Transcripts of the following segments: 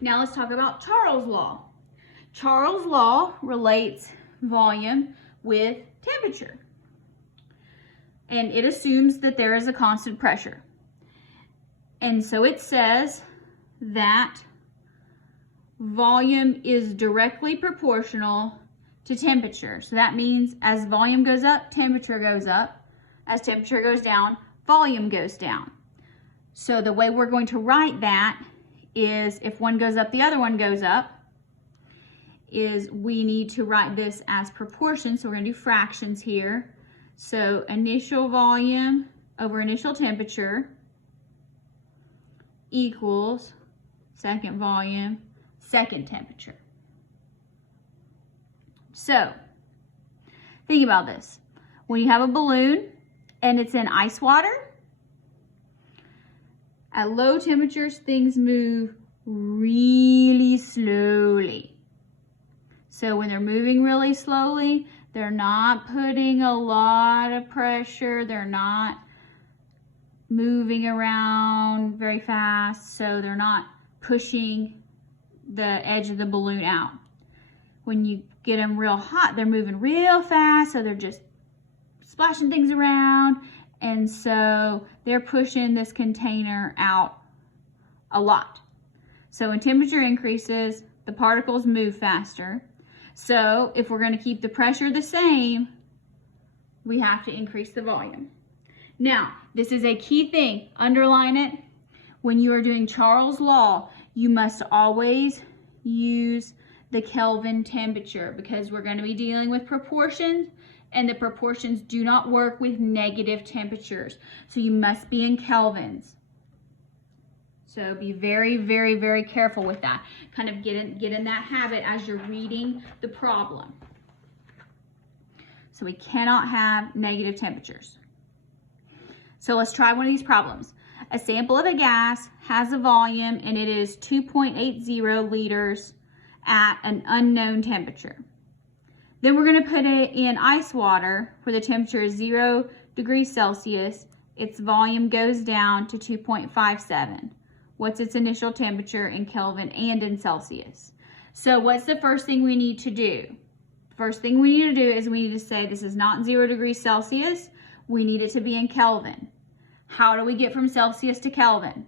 Now let's talk about Charles' law. Charles' law relates volume with temperature. And it assumes that there is a constant pressure. And so it says that volume is directly proportional to temperature. So that means as volume goes up, temperature goes up. As temperature goes down, volume goes down. So the way we're going to write that is if one goes up, the other one goes up, is we need to write this as proportion. So we're going to do fractions here. So initial volume over initial temperature equals second volume, second temperature. So think about this. When you have a balloon and it's in ice water, at low temperatures, things move really slowly. So when they're moving really slowly, they're not putting a lot of pressure. They're not moving around very fast. So they're not pushing the edge of the balloon out. When you get them real hot, they're moving real fast. So they're just splashing things around. And so they're pushing this container out a lot. So when temperature increases, the particles move faster. So if we're going to keep the pressure the same, we have to increase the volume. Now, this is a key thing. Underline it. When you are doing Charles' law, you must always use the Kelvin temperature because we're going to be dealing with proportions, and the proportions do not work with negative temperatures. So you must be in kelvins. So be very, very, very careful with that. Kind of get in that habit as you're reading the problem. So we cannot have negative temperatures. So let's try one of these problems. A sample of a gas has a volume and it is 2.80 liters at an unknown temperature. Then we're going to put it in ice water where the temperature is 0 degrees Celsius. Its volume goes down to 2.57. What's its initial temperature in Kelvin and in Celsius? So what's the first thing we need to do? First thing we need to do is we need to say this is not 0 degrees Celsius. We need it to be in Kelvin. How do we get from Celsius to Kelvin?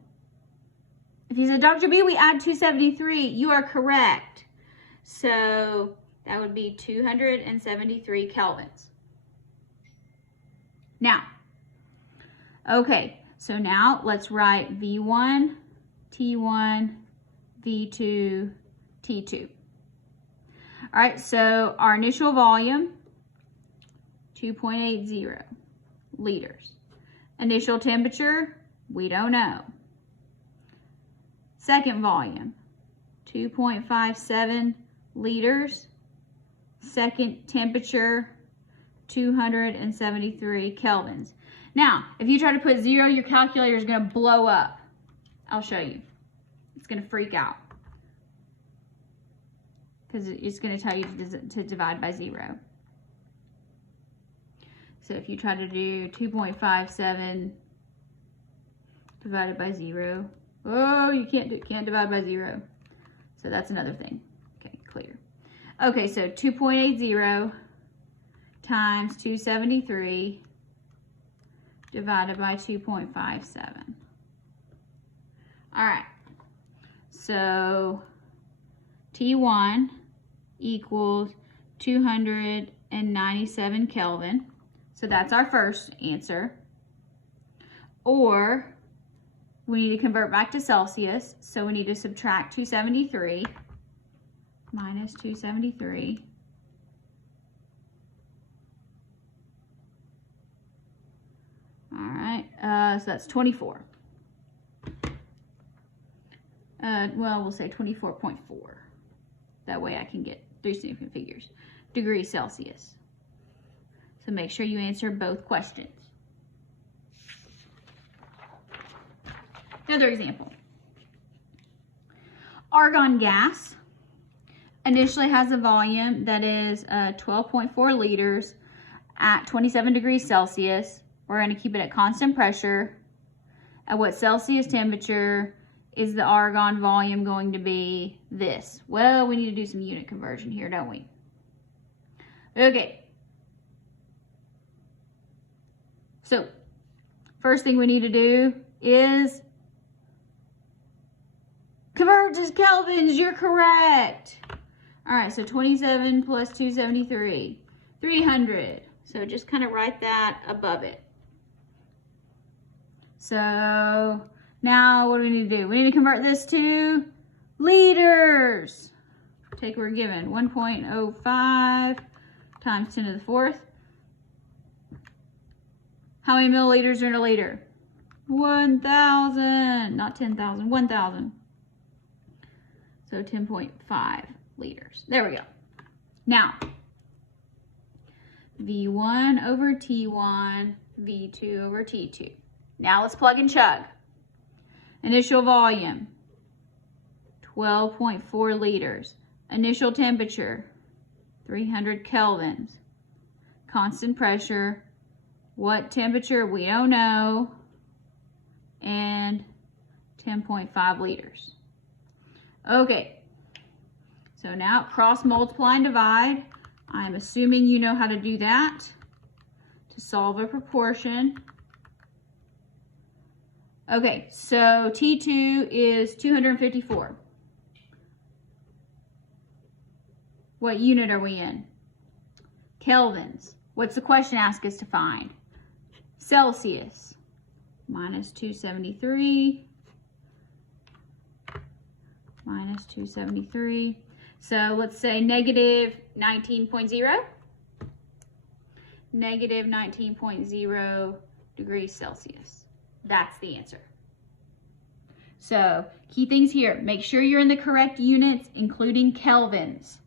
If you said, Dr. B, we add 273, you are correct. So that would be 273 kelvins. Now, okay, so now let's write V1, T1, V2, T2. All right, so our initial volume, 2.80 liters. Initial temperature, we don't know. Second volume, 2.57 liters. Second temperature, 273 kelvins. Now, if you try to put 0, your calculator is going to blow up. I'll show you. It's going to freak out because it's going to tell you to divide by 0. So if you try to do 2.57 divided by 0, oh, you can't divide by 0. So that's another thing. Okay, clear. Okay, so 2.80 times 273 divided by 2.57. All right, so T1 equals 297 Kelvin. So that's our first answer. Or we need to convert back to Celsius. So we need to subtract 273 minus 273. All right, so that's 24. Well, we'll say 24.4. That way I can get 3 significant figures. Degrees Celsius. So make sure you answer both questions. Another example. Argon gas initially has a volume that is 12.4 liters at 27 degrees Celsius. We're going to keep it at constant pressure. At what Celsius temperature is the argon volume going to be this? Well, we need to do some unit conversion here, don't we? Okay. So, first thing we need to do is convert to kelvins. You're correct. All right, so 27 plus 273, 300. So just kind of write that above it. So now what do we need to do? We need to convert this to liters. Take what we're given, 1.05 times 10 to the 4th. How many milliliters are in a liter? 1,000, not 10,000, 1,000. So 10.5 liters. There we go. Now, V1 over T1, V2 over T2. Now let's plug and chug. Initial volume, 12.4 liters. Initial temperature, 300 kelvins. Constant pressure, what temperature? We don't know. And 10.5 liters. Okay, so now cross multiply and divide. I'm assuming you know how to do that to solve a proportion. Okay, so T2 is 254. What unit are we in? Kelvins. What's the question ask us to find? Celsius. Minus 273. Minus 273. So let's say negative 19.0. Negative 19.0 degrees Celsius. That's the answer. So key things here. Make sure you're in the correct units, including kelvins.